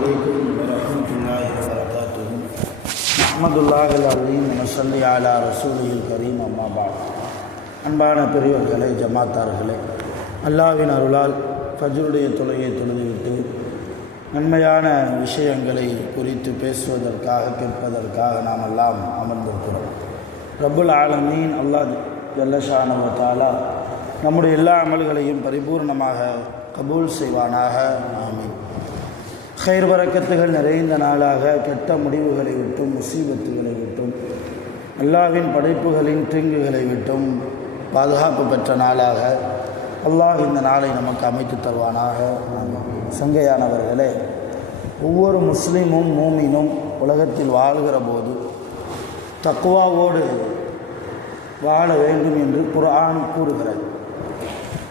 عليكم ورحمة الله وبركاته. نحمد الله العظيم ونصلي على رسوله الكريم أما بعد. அன்பான பெரியவர்களே, ஜமாத்தார்களே, அல்லாஹ்வின் அருளால் ஃபஜ்ருடைய தொழுகையை தொழுதுவிட்டு நன்மையான விஷயங்களை குறித்து பேசுவதற்காக கேட்பதற்காக நாம் எல்லாம் அமர்ந்திருக்கிறோம். ரப்புல் ஆலமீன் அல்லாஹ் ஜல்லஷானஹு வ தஆலா நம்முடைய எல்லா அமல்களையும் பரிபூர்ணமாக கபூல் செய்வானாக. ஆமீன். கைர் பரக்கத்துகள் நிறைந்த நாளாக கெட்ட முடிவுகளை விட்டும் முசீபத்துகளை விட்டும் அல்லாஹ்வின் படைப்புகளின் தீங்குகளை விட்டும் பாதுகாப்பு பெற்ற நாளாக அல்லாஹ் இந்த நாளை நமக்கு அமைத்து தருவானாக. சங்கையானவர்களே, ஒவ்வொரு முஸ்லீமும் மூமினும் உலகத்தில் வாழ்கிற போது தக்வாவோடு வாழ வேண்டும் என்று குர்ஆன் கூறுகிறது.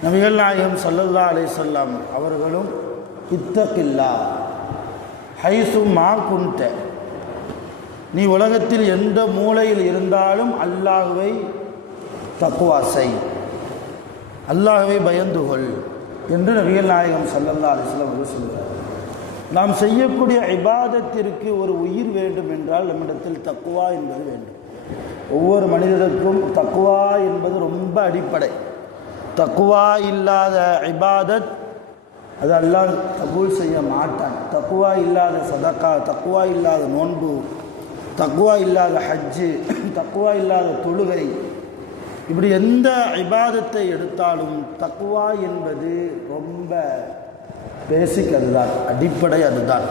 நபிகள் நாயகம் ஸல்லல்லாஹு அலைஹி வஸல்லம் அவர்களும் இத்தகில்லா ஹைசு மா குன்த, நீ உலகத்தில் எந்த மூலையில் இருந்தாலும் அல்லாஹ்வை தக்வா செய், அல்லாஹ்வை பயந்துகொள் என்று நபிகள் நாயகம் ஸல்லல்லாஹு அலைஹி வஸல்லம் அவர்கள் சொல்கிறார். நாம் செய்யக்கூடிய இபாதத்திற்கு ஒரு உயிர் வேண்டும் என்றால் நம்மிடத்தில் தக்வா என்பது வேண்டும். ஒவ்வொரு மனிதருக்கும் தக்வா என்பது ரொம்ப அடிப்படை. தக்வா இல்லாத இபாதத் அது அல்லாஹ் கபூல் செய்ய மாட்டான். தக்வா இல்லாத சதக்கா, தக்வா இல்லாத நோன்பு, தக்வா இல்லாத ஹஜ்ஜு, தக்வா இல்லாத தொழுகை, இப்படி எந்த இபாதத்தை எடுத்தாலும் தக்வா என்பது ரொம்ப பேசிக், அதுதான் அடிப்படை, அதுதான்.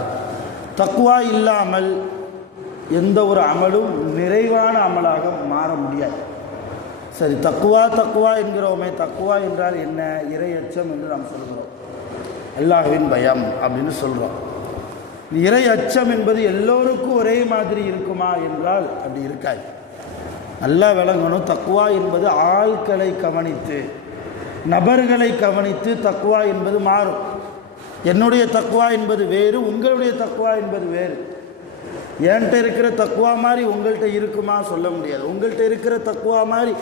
தக்வா இல்லாமல் எந்த ஒரு அமலும் நிறைவான அமலாக மாற முடியாது. சரி, தக்குவா என்கிறோமே, தக்குவா என்றால் என்ன? இறை அச்சம் என்று நாம் சொல்கிறோம். அல்லாஹ்வின் பயம் அப்படின்னு சொல்கிறோம். இறை அச்சம் என்பது எல்லோருக்கும் ஒரே மாதிரி இருக்குமா என்றால் அப்படி இருக்காது. நல்லா விளங்கணும். தக்குவா என்பது ஆட்களை கவனித்து, நபர்களை கவனித்து தக்குவா என்பது மாறும். என்னுடைய தக்குவா என்பது வேறு, உங்களுடைய தக்குவா என்பது வேறு. என்கிட்ட இருக்கிற தக்குவா மாதிரி உங்கள்கிட்ட இருக்குமா? சொல்ல முடியாது. உங்கள்கிட்ட இருக்கிற தக்குவா மாதிரி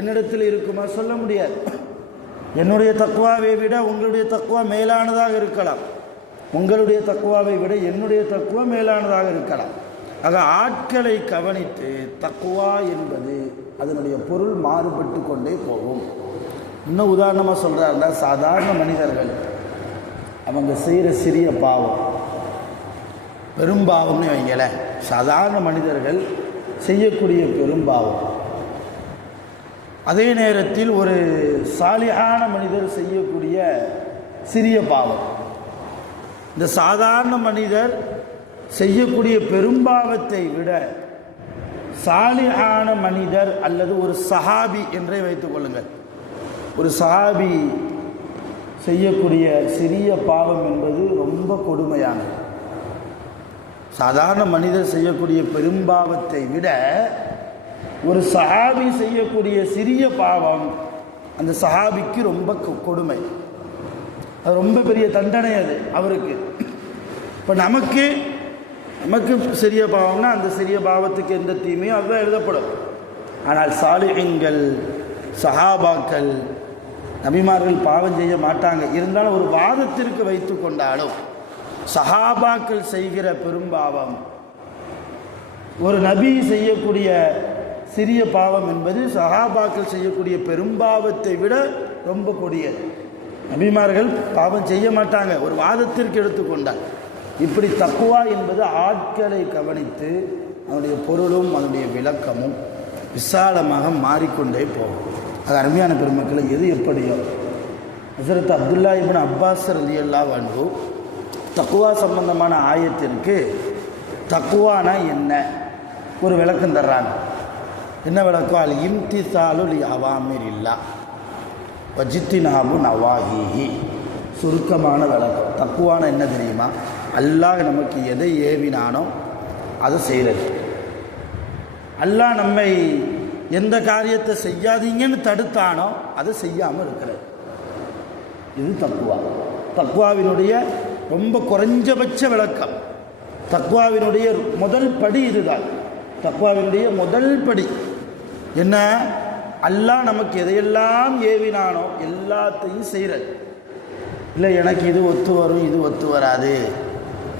என்னிடத்தில் இருக்குமா? சொல்ல முடியாது. என்னுடைய தக்குவாவை விட உங்களுடைய தக்குவா மேலானதாக இருக்கலாம், உங்களுடைய தக்குவாவை விட என்னுடைய தக்குவா மேலானதாக இருக்கலாம். ஆக ஆட்களை கவனித்து தக்குவா என்பது அதனுடைய பொருள் மாறுபட்டு கொண்டே போகும். இன்னும் உதாரணமாக சொல்கிறாருன்னா, சாதாரண மனிதர்கள் அவங்க செய்கிற சிறிய பாவம் பெரும்பாவம்னு வைங்கள. சாதாரண மனிதர்கள் செய்யக்கூடிய பெரும்பாவம், அதே நேரத்தில் ஒரு சாலிஹான மனிதர் செய்யக்கூடிய சிறிய பாவம். இந்த சாதாரண மனிதர் செய்யக்கூடிய பெரும்பாவத்தை விட சாலிஹான மனிதர் அல்லது ஒரு சஹாபி என்றே வைத்துக் கொள்ளுங்கள், ஒரு சஹாபி செய்யக்கூடிய சிறிய பாவம் என்பது ரொம்ப கொடுமையானது. சாதாரண மனிதர் செய்யக்கூடிய பெரும்பாவத்தை விட ஒரு சஹாபி செய்யக்கூடிய சிறிய பாவம் அந்த சஹாபிக்கு ரொம்ப கொடுமை, அது ரொம்ப பெரிய தண்டனை அது அவருக்கு. இப்போ நமக்கு சிறிய பாவம்னா அந்த சிறிய பாவத்துக்கு எந்த தீமையும் அதுதான் எழுதப்படும். ஆனால் சாலிஹீன்கள், சஹாபாக்கள், நபிமார்கள் பாவம் செய்ய மாட்டாங்க. இருந்தாலும் ஒரு வாதத்திற்கு வைத்து கொண்டாலும் சஹாபாக்கள் செய்கிற பெரும்பாவம், ஒரு நபி செய்யக்கூடிய சிறிய பாவம் என்பது சஹாபாக்கள் செய்யக்கூடிய பெரும்பாவத்தை விட ரொம்ப கொடியது. நபிமார்கள் பாவம் செய்ய மாட்டாங்க, ஒரு வாதத்திற்கு எடுத்துக்கொண்டார். இப்படி தக்குவா என்பது ஆட்களை கவனித்து அதனுடைய பொருளும் அதனுடைய விளக்கமும் விசாலமாக மாறிக்கொண்டே போகும். அது அருமையான பெருமக்களை, எது எப்படியோ ஹஸரத் அப்துல்லா இப்னு அப்பாஸ் ரலியல்லாஹு அன்ஹு தக்குவா சம்பந்தமான ஆயத்திற்கு தக்குவானா என்ன ஒரு விளக்கம் தர்றாங்க. என்ன விளக்கம்? அல் இம்திசாலு லி அவாமிரில்லா வஜித்தினாபு நவாஹிஹி. சுருக்கமான விளக்கம். தக்குவானா என்ன தெரியுமா? அல்லாஹ் நமக்கு எதை ஏவினானோ அதை செய்கிறது. அல்லாஹ் நம்மை எந்த காரியத்தை செய்யாதீங்கன்னு தடுத்தானோ அதை செய்யாமல் இருக்கிறது. இது தக்குவா. தக்குவாவினுடைய ரொம்ப குறைஞ்சபட்ச விளக்கம். தக்வாவினுடைய முதல் படி இதுதான். தக்வாவினுடைய முதல் படி என்ன? அல்லாஹ் நமக்கு எதையெல்லாம் ஏவினானோ எல்லாத்தையும் செய்கிறது. இல்லை எனக்கு இது ஒத்து வரும், இது ஒத்து வராது,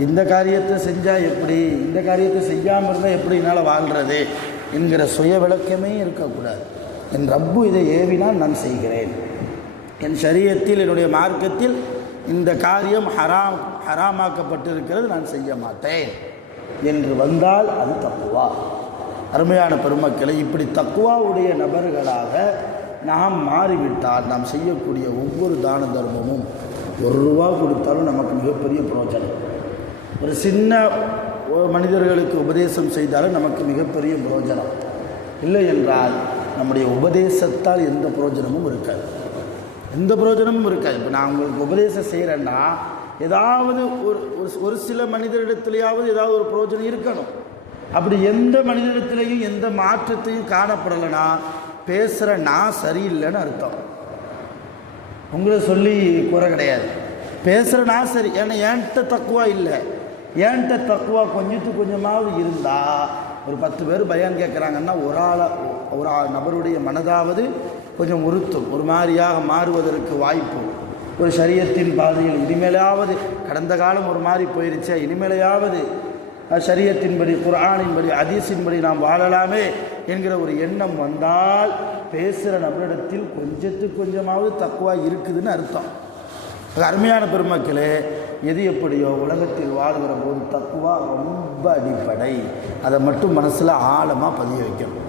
இந்த காரியத்தை செஞ்சால் எப்படி, இந்த காரியத்தை செய்யாமல் இருந்தால் எப்படி என்னால் வாழ்கிறது என்கிற சுய விளக்கமே இருக்கக்கூடாது. என் ரப்பு இதை ஏவினால் நான் செய்கிறேன், என் ஷரியத்தில் என்னுடைய மார்க்கத்தில் இந்த காரியம் ஹராமாக்கப்பட்டிருக்கிறது, நான் செய்ய மாட்டேன் என்று வந்தால் அது தக்குவா. அருமையான பெருமக்களை, இப்படி தக்குவாவுடைய நபர்களாக நாம் மாறிவிட்டால் நாம் செய்யக்கூடிய ஒவ்வொரு தான தர்மமும் ₹1 கொடுத்தாலும் நமக்கு மிகப்பெரிய பிரயோஜனம். ஒரு சின்ன மனிதர்களுக்கு உபதேசம் செய்தாலும் நமக்கு மிகப்பெரிய பிரயோஜனம். இல்லை என்றால் நம்முடைய உபதேசத்தால் எந்த பிரயோஜனமும் இருக்காது, எந்த பிரயோஜனமும் இருக்காது. இப்போ நான் உங்களுக்கு உபதேசம் செய்கிறேன்னா ஏதாவது ஒரு சில மனிதரிடத்துலையாவது ஏதாவது ஒரு பிரயோஜனம் இருக்கணும். அப்படி எந்த மனிதனிடத்திலையும் எந்த மாற்றத்தையும் காணப்படலைன்னா பேசுகிற நான் சரியில்லைன்னு அர்த்தம். உங்களை சொல்லி குறை கிடையாது, பேசுகிற நான் சரி. ஏன்னா என்கிட்ட தக்குவா இல்லை, என்கிட்ட தக்குவா கொஞ்சத்துக்கு கொஞ்சமாவது இருந்தால் ஒரு 10 பேர் பயான் கேட்குறாங்கன்னா ஒரு நபருடைய மனதாவது கொஞ்சம் உறுத்தும், ஒரு மாதிரியாக மாறுவதற்கு வாய்ப்பு. ஒரு ஷரியத்தின் பாதையில் இனிமேலாவது, கடந்த காலம் ஒரு மாதிரி போயிருச்சே, இனிமேலையாவது ஷரியத்தின்படி குர்ஆனின்படி ஹதீஸின்படி நாம் வாழலாமே என்கிற ஒரு எண்ணம் வந்தால் பேசுகிற நபரிடத்தில் கொஞ்சத்துக்கு கொஞ்சமாவது தக்குவா இருக்குதுன்னு அர்த்தம். அருமையான பெருமக்களே, எது எப்படியோ உலகத்தில் வாழ்கிற போது தக்குவா ரொம்ப அடிப்படை. அதை மட்டும் மனசில் ஆழமாக பதிய வைக்கணும்.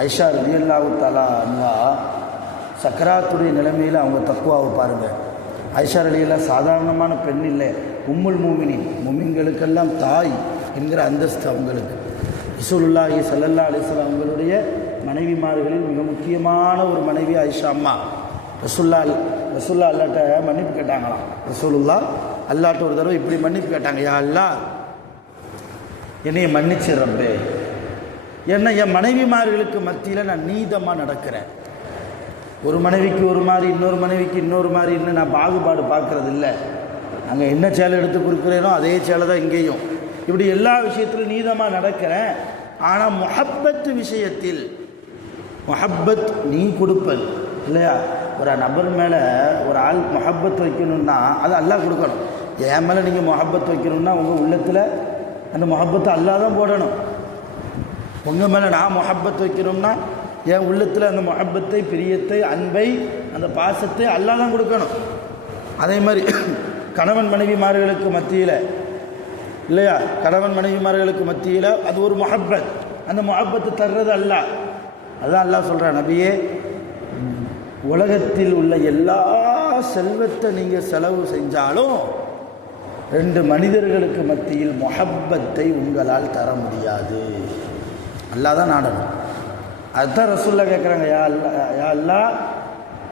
ஆயிஷா ரலியல்லாஹு தஆலா அன்ஹா சக்கராத்துடைய நிலைமையில் அவங்க தக்குவாவை பாருங்கள். ஆயிஷா ரலியல்லாஹு சாதாரணமான பெண் இல்லை, உம்முல் மூமினின், முமின்களுக்கெல்லாம் தாய் என்கிற அந்தஸ்து அவங்களுக்கு. ரசூலுல்லாஹி ஸல்லல்லாஹு அலைஹி வஸல்லம் அவங்களுடைய மனைவிமார்களில் மிக முக்கியமான ஒரு மனைவி ஆயிஷா அம்மா. ரசூல்லா அல்லாட்ட மன்னிப்பு கேட்டாங்களாம். ரசூலுல்லா அல்லாட்ட ஒரு தடவை இப்படி மன்னிப்பு கேட்டாங்க, யா அல்லாஹ் என்னைய மன்னிச்சிடுறப்பே, ஏன்னா என் மனைவிமார்களுக்கு மத்தியில் நான் நீதமாக நடக்கிறேன். ஒரு மனைவிக்கு ஒரு மாதிரி, இன்னொரு மனைவிக்கு இன்னொரு மாதிரி, இன்னும் நான் பாகுபாடு பார்க்கறது இல்லை. அங்கே என்ன சேலை எடுத்து கொடுக்குறேனோ அதே சேலை தான் இங்கேயும். இப்படி எல்லா விஷயத்திலும் நீதமாக நடக்கிறேன். ஆனால் முஹப்பத்து விஷயத்தில், முஹப்பத் நீ கொடுப்பது இல்லையா, ஒரு நபர் மேலே ஒரு ஆள் முஹப்பத் வைக்கணும்னா அது அல்லாஹ் கொடுக்கணும். என் மேலே நீங்கள் முஹப்பத் வைக்கணும்னா உங்கள் உள்ளத்தில் அந்த முஹப்பத்தை அல்லாஹ் தான் போடணும். உங்கள் மேலே நான் முஹப்பத் வைக்கணும்னா என் உள்ளத்தில் அந்த முஹப்பத்தை, பிரியத்தை, அன்பை, அந்த பாசத்தை அல்லாஹ் தான் கொடுக்கணும். அதே மாதிரி கணவன் மனைவிமார்களுக்கு மத்தியில் இல்லையா, கணவன் மனைவிமார்களுக்கு மத்தியில் அது ஒரு முஹப்பத், அந்த முஹப்பத்தை தர்றது அல்லாஹ். அதுதான் அல்லாஹ் சொல்கிறான், நபியே உலகத்தில் உள்ள எல்லா செல்வத்தை நீங்கள் செலவு செஞ்சாலும் 2 மனிதர்களுக்கு மத்தியில் முஹப்பத்தை உங்களால் தர முடியாது. அல்லாஹ் தான் நாடணும். அதுதான் ரசூல்லா கேட்குறாங்க, யா அல்லாஹ்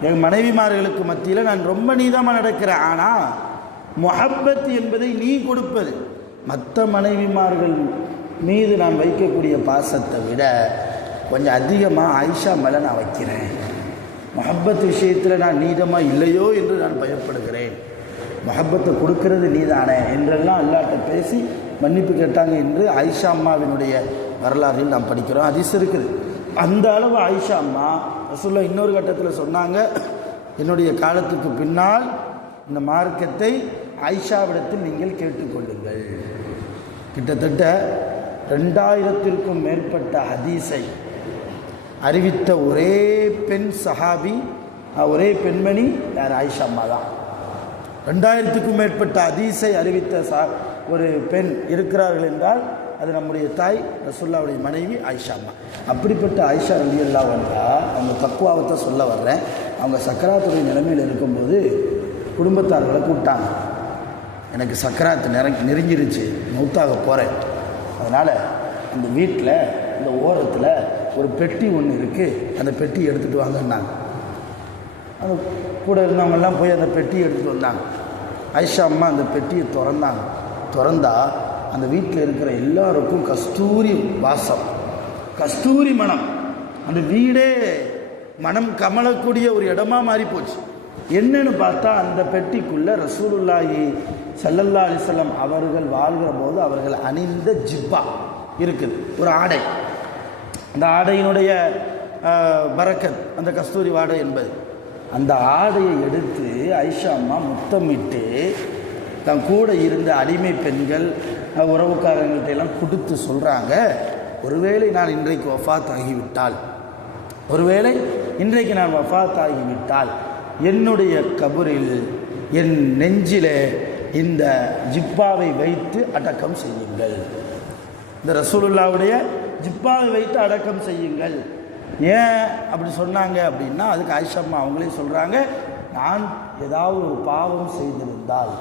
என் மனைவிமார்களுக்கு மத்தியில் நான் ரொம்ப நீதமாக நடக்கிறேன், ஆனால் முஹப்பத் என்பதை நீ கொடுப்பது. மற்ற மனைவிமார்கள் மீது நான் வைக்கக்கூடிய பாசத்தை விட கொஞ்சம் அதிகமாக ஆயிஷா மேலே நான் வைக்கிறேன். முஹப்பத் விஷயத்தில் நான் நீதமாக இல்லையோ என்று நான் பயப்படுகிறேன். முஹப்பத்தை கொடுக்கறது நீதானே என்றெல்லாம் அல்லாட்ட பேசி மன்னிப்பு கேட்டாங்க என்று ஆயிஷா அம்மாவினுடைய வரலாறில் நாம் படிக்கிறோம். ஹதீஸ் இருக்குது. அந்த அளவு ஆயிஷா அம்மா ரசூலுல்லாஹ் இன்னொரு கட்டத்தில் சொன்னாங்க, என்னுடைய காலத்துக்கு பின்னால் இந்த மார்க்கத்தை ஆயிஷாவிடத்தில் நீங்கள் கேட்டுக்கொள்ளுங்கள். கிட்டத்தட்ட 2000க்கும் மேற்பட்ட ஹதீஸை அறிவித்த ஒரே பெண் சஹாபி, ஒரே பெண்மணி யார்? ஆயிஷா அம்மா தான். 2000க்கும் மேற்பட்ட ஹதீஸை அறிவித்த ஒரு பெண் இருக்கிறார்கள் என்றால் அது நம்முடைய தாய் ரசூலுல்லாஹ்வுடைய மனைவி ஆயிஷா அம்மா. அப்படிப்பட்ட ஆயிஷா ரலியல்லாஹு அன்ஹா அவங்க தக்வாவத்தை சொல்ல வர்றேன். அவங்க சக்கராத்துடைய நிலைமையில் இருக்கும்போது குடும்பத்தார்களை கூப்பிட்டாங்க. எனக்கு சக்கராத்து நெருங்கிருச்சு, மௌத்தாக போகிறேன், அதனால் அந்த வீட்டில் இந்த ஓரத்தில் ஒரு பெட்டி ஒன்று இருக்குது, அந்த பெட்டி எடுத்துகிட்டு வாங்கன்னாங்க. அந்த கூட இருந்தவங்கெல்லாம் போய் அந்த பெட்டியை எடுத்துகிட்டு வந்தாங்க. ஆயிஷா அம்மா அந்த பெட்டியை திறந்தா அந்த வீட்டில் இருக்கிற எல்லாருக்கும் கஸ்தூரி வாசம், கஸ்தூரி மனம். அந்த வீடே மனம் கமலக்கூடிய ஒரு இடமா மாறி போச்சு. என்னன்னு பார்த்தா அந்த பெட்டிக்குள்ளே ரசூலுல்லாஹி ஸல்லல்லாஹு அலைஹி வஸல்லம் அவர்கள் வாழ்கிற போது அவர்கள் அணிந்த ஜிப்பா இருக்குது, ஒரு ஆடை. அந்த ஆடையினுடைய பரக்கத் அந்த கஸ்தூரி ஆடை என்பது. அந்த ஆடையை எடுத்து ஆயிஷா அம்மா முத்தமிட்டு தன் கூட இருந்த அடிமை பெண்கள் உறவுக்காரங்கள்ட்ட எல்லாம் கொடுத்து சொல்கிறாங்க, ஒருவேளை நான் இன்றைக்கு வஃபாத் ஆகிவிட்டால், ஒருவேளை இன்றைக்கு நான் வஃபாத் ஆகிவிட்டால் என்னுடைய கபரில் என் நெஞ்சிலே இந்த ஜிப்பாவை வைத்து அடக்கம் செய்யுங்கள். இந்த ரசூலுல்லாவுடைய ஜிப்பாவை வைத்து அடக்கம் செய்யுங்கள். ஏன் அப்படி சொன்னாங்க அப்படின்னா, அதுக்கு ஆயிஷா அம்மா அவங்களே சொல்கிறாங்க, நான் ஏதாவது ஒரு பாவம் செய்திருந்தால்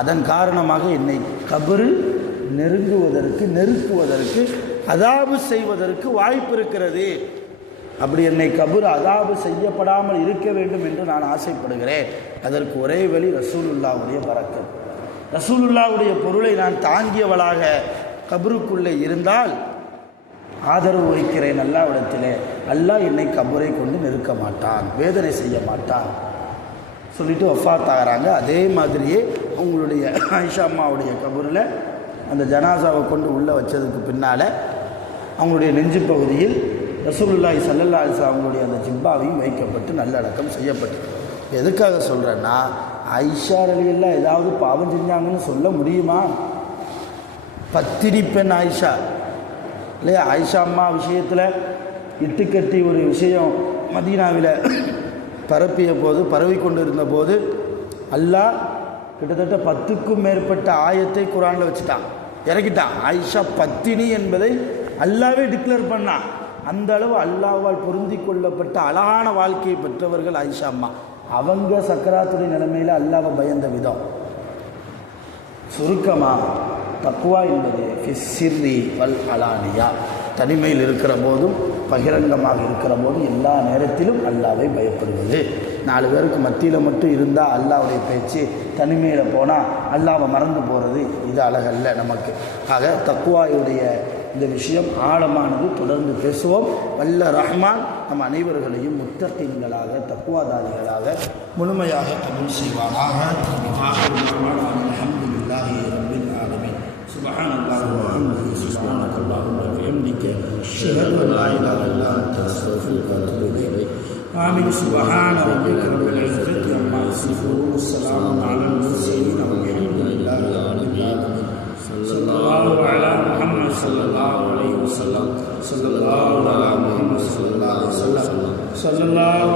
அதன் காரணமாக என்னை கபரு நெருக்குவதற்கு அதாபு செய்வதற்கு வாய்ப்பு இருக்கிறது. அப்படி என்னை கபர் அதாபு செய்யப்படாமல் இருக்க வேண்டும் என்று நான் ஆசைப்படுகிறேன். அதற்கு ஒரே வழி ரசூலுல்லாவுடைய பரக்கத். ரசூலுல்லாவுடைய பொருளை நான் தாங்கியவளாக கபருக்குள்ளே இருந்தால் ஆதரவு வைக்கிறேன் அல்லாஹ்விடத்திலே. அல்லாஹ் என்னை கபரை கொண்டு நெருக்க மாட்டான், வேதனை செய்ய மாட்டான் சொல்லிட்டு வஃபாத் ஆகிறாங்க. அதே மாதிரியே அவங்களுடைய ஆயிஷா அம்மாவுடைய கபரில் அந்த ஜனாசாவை கொண்டு உள்ளே வச்சதுக்கு பின்னால் அவங்களுடைய நெஞ்சு பகுதியில் ரசூலுல்லாஹி ஸல்லல்லாஹு அலைஹி வஸல்லம் அவங்களுடைய அந்த ஜிப்பாவையும் வைக்கப்பட்டு நல்லடக்கம் செய்யப்பட்டு. எதுக்காக சொல்கிறேன்னா, ஆயிஷா ரலியல்லாஹு ஏதாவது பாவம் செஞ்சாங்கன்னு சொல்ல முடியுமா? பத்தினி பெண் ஆயிஷா இல்லையா? ஆயிஷா அம்மா விஷயத்தில் இட்டுக்கட்டி ஒரு விஷயம் மதீனாவில் பரவி கொண்டு இருந்த போது அல்லாஹ் கிட்டத்தட்ட 10க்கும் மேற்பட்ட ஆயத்தை குர்ஆனில் வச்சுட்டான், இறக்கிட்டான். ஆயிஷா பத்தினி என்பதை அல்லாவே டிக்ளேர் பண்ணான். அந்த அளவு அல்லாஹ்வால் பொருந்தி கொள்ளப்பட்ட அழகான வாழ்க்கையை பெற்றவர்கள் ஆயிஷா அம்மா. அவங்க சக்கராத்துடைய நிலைமையில் அல்லாஹ்வை பயந்த விதம். சுருக்கமாக தக்வா என்பது ஃபிஸ்ஸிர்ரி வல் அலானியா, தனிமையில் இருக்கிற போதும் பகிரங்கமாக இருக்கிற போதும் எல்லா நேரத்திலும் அல்லாஹ்வை பயப்படுவது. 4 பேருக்கு மத்தியில் மட்டும் இருந்தால் அல்லாஹ்வுடைய பேச்சு, தனிமையில் போனால் அல்லாஹ்வை மறந்து போகிறது, இது அழகல்ல நமக்கு. ஆக தக்வாவுடைய இந்த விஷயம் ஆழமானது. தொடர்ந்து பேசுவோம். வல்ல ரஹ்மான் நம் அனைவர்களையும் முத்தகீன்களாக தக்வாதாரிகளாக முழுமையாக கபூல் செய்வானாக. அல்ஹம்துலில்லாஹி ரப்பில் ஆலமீன். சுப்ஹானல்லாஹி வ பிஹம்திஹி சுப்ஹானல்லாஹி வ பிஹம்திஹி அஷ்ஹது அன் லா இலாஹா இல்லா அன்த அஸ்தக்ஃபிருக வ அத்தூபு இலைக். ஆமீன். சுப்ஹான ரப்பிக ரப்பில் இஸ்ஸத்தி அம்மா யசிஃபூன் வ ஸலாமுன் அலல் முர்ஸலீன் வல்ஹம்துலில்லாஹி ரப்பில் ஆலமீன். ஸல்லல்லாஹு அலா முஹம்மத் ஸல்லல்லாஹு அலைஹி வஸல்லம். ஸல்லல்லாஹு அலா முஹம்மத் ஸல்லல்லாஹு அலைஹி வஸல்லம். ஸல்லல்லாஹு